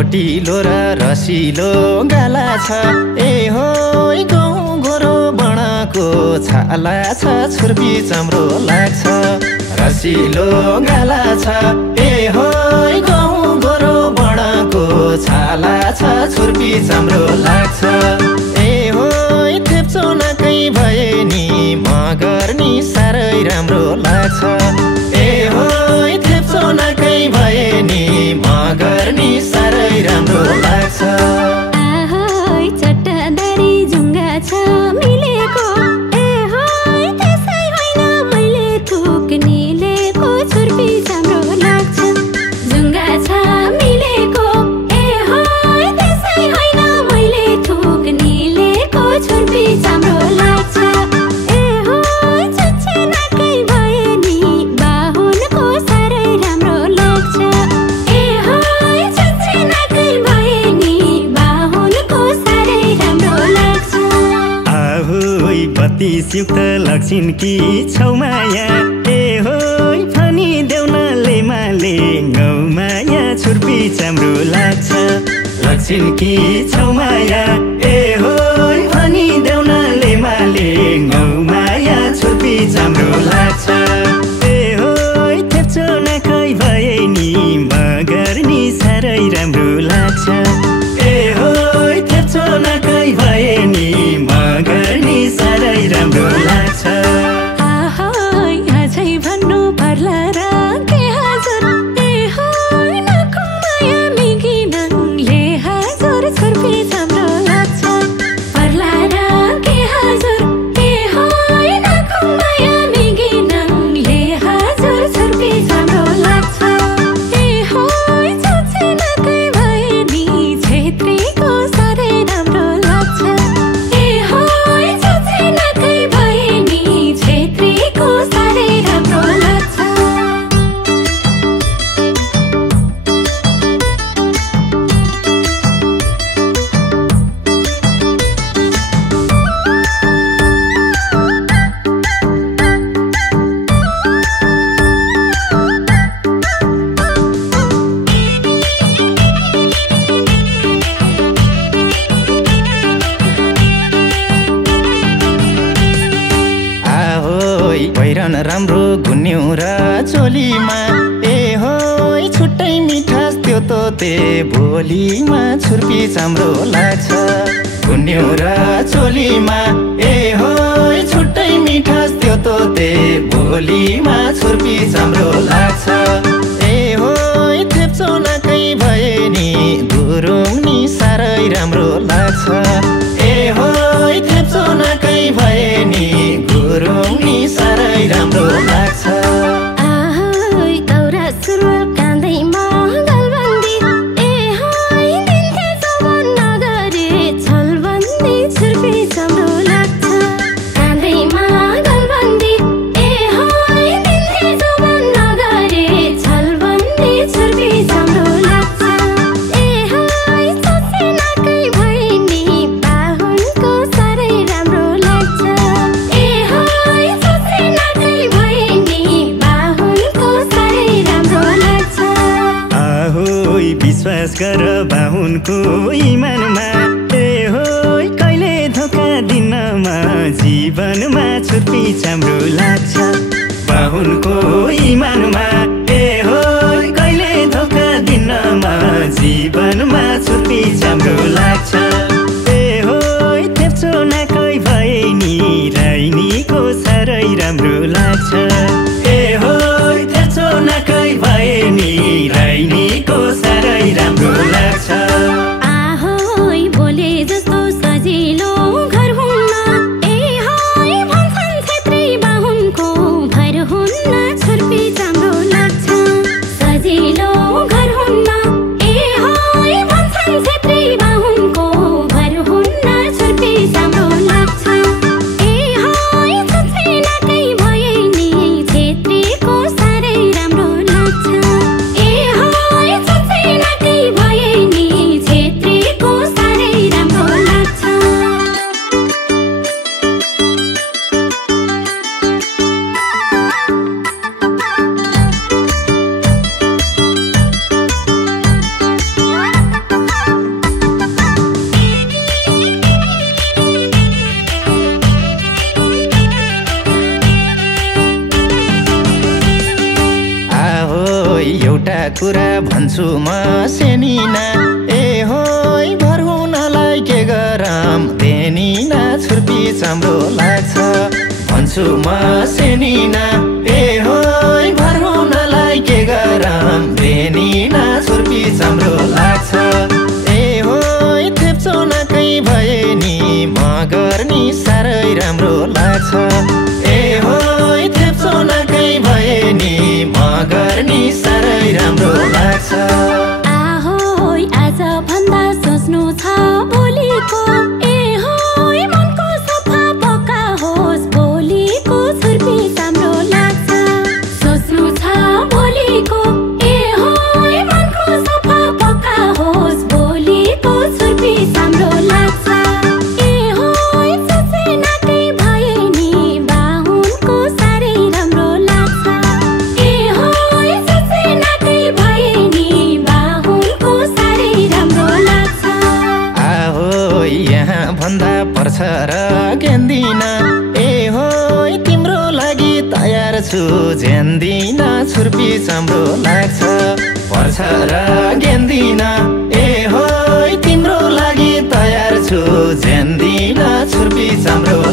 मोटिलो र रसिलो गाला छ ए हो गहुँ गोरो बणाको छाला छ छुर्पी चम्रो लाग्छ रसिलो गाला छ ए हो गहुँ गोरो बणाको छाला छ छुर्पी चम्रो लाग्छ ए हो थेप्चो नकै भए नि मगर नि साह्रै राम्रो लाग्छ ए हो थेप्चो नकै भए नि मगर नि साह्रै राम्रो लाग्छ चट्टादारी जुङ्गा छ मिलेको ए होय त्यसै होइन मैले थुक्नेलेको छुर्पी राम्रो लाग्छ जुङ्गा छ मिलेको ए होय त्यसै होइन मैले थुक्नेलेको छुर्पी राम्रो लाग्छ ए होय छुच्छे नाकै भए नि बाहुनको साह्रै राम्रो लाग्छ ए होय छुच्छे नाकै भए नि बाहुनको साह्रै राम्रो लाग्छ बत्तीसयुक्त लक्षिणकी छौमाया ए होय फनी देउन लेमाले गौमाया छुर्पी चाम्रो लाग्छ लक्षिणकी छौमाया ए होय फनी देउन लेमाले गौमाया छुर्पी चाम्रो लाग्छ ए होय थेप्चो नकै भए नि मगर नि साह्रै राम्रो लाग्छ ए होय थेप्चो नकै भए नि मगर नि साह्रै राम्रो लाग्छ अझै भन्नु पर्ला र के हजुर ए होय नकुमाया मिगी नङले हजुर छुर्पी राम्रो लाग्छ पर्ला र के हजुर ए होय नकुमाया मिगी नङले हजुर छुर्पी राम्रो लाग्छ ए होय छुच्छे नकै भए नि छेत्रीको साह्रै राम्रो लाग्छ ए होय छुच्छे नकै भए नि छेत्रीको साह्रै राम्रो लाग्छ ahoy पहिरन राम्रो गुन्यौ र चोलीमा ए होय छुट्टै मिठास त्यो तोते भोलिमा छुर्पी चाम्रो लाग्छ गुन्यौ र चोलीमा ए होय छुट्टै मिठास त्यो तोते भोलिमा छुर्पी चाम्रो लाग्छ ए होय थेप्चो नकै भए नि गुरुङ नि साह्रै राम्रो लाग्छ ए होय थेप्चो नकै भए नि गुरुङ नि साह्रै राम्रो लाग्छ दौरा सुरुवाल काँधैमा गलबन्दी ए होय दिन्थे जवान नगरे छलबन्दी छुर्पी चाम्रो लाग्छ काँधैमा गलबन्दी ए होय दिन्थे जवान नगरे छलबन्दी छुर्पी चाम्रो लाग्छ ए होय छुच्छे नकै भए नि बाहुनको साह्रै राम्रो लाग्छ ए होय छुच्छे नकै भए नि बाहुनको साह्रै राम्रो लाग्छ ahoy विश्वास गर बाहुनको इमानमा ए होय कहिले धोका दिनमा जीवनमा छुर्पी चाम्रो लाग्छ बाहुनको इमानमा ए होय कहिले धोका दिनमा जीवनमा छुर्पी चाम्रो लाग्छ ए होय थेप्चो नकै भए नि राइनीको साह्रै राम्रो लाग्छ ए होय थेप्चो नकै भए नि राइनीको साह्रै राम्रो लाग्छ ahoy बोले जस्तो सजिलो घर हुन्न ए होय भन्छन् छेत्री बाहुनको घर हुन्न छुर्पी चाम्रो लाग्छ सजिलो घर हुन्न ए होय भन्छन् छेत्री बाहुनको एउटा कुरा भन्छु म सेनिना ए होई भर हुनलाई के गरम देनिना छुर्पी चाम्रो लाग्छ भन्छु म सेनिना ए होई भर हुनलाई के गरम देनिना छुर्पी चाम्रो लाग्छ ए होई थेप्चो नकै भए नि मगर नि साह्रै राम्रो लाग्छ ए होई थेप्चो नकै भए नि मगर नि साह्रै राम्रो लाग्छ आहोई आज भन्दा सोच्नु छ भोलिको ए होई मनको सफा पक्का होस् भोलिको छुर्पी राम्रो लाग्छ सोच्नु छ भोलिको ए होई मनको सफा पक्का होस् भोलिको छुर्पी राम्रो लाग्छ ए होई सोचे नाकै भए नि बाहुनको साह्रै राम्रो लाग्छ ए होई सोचे नाकै भए नि बाहुनको साह्रै राम्रो लाग्छ आहोई यहाँ भन्दा पर्छ र गेन्दिन ए होई तिम्रो लागि तयार छु झेन्दिन छुर्पी चाम्रो लाग्छ पर्छ र गेन्दिन ए होई तिम्रो लागि तयार छु झेन्दिन छुर्पी चाम्रो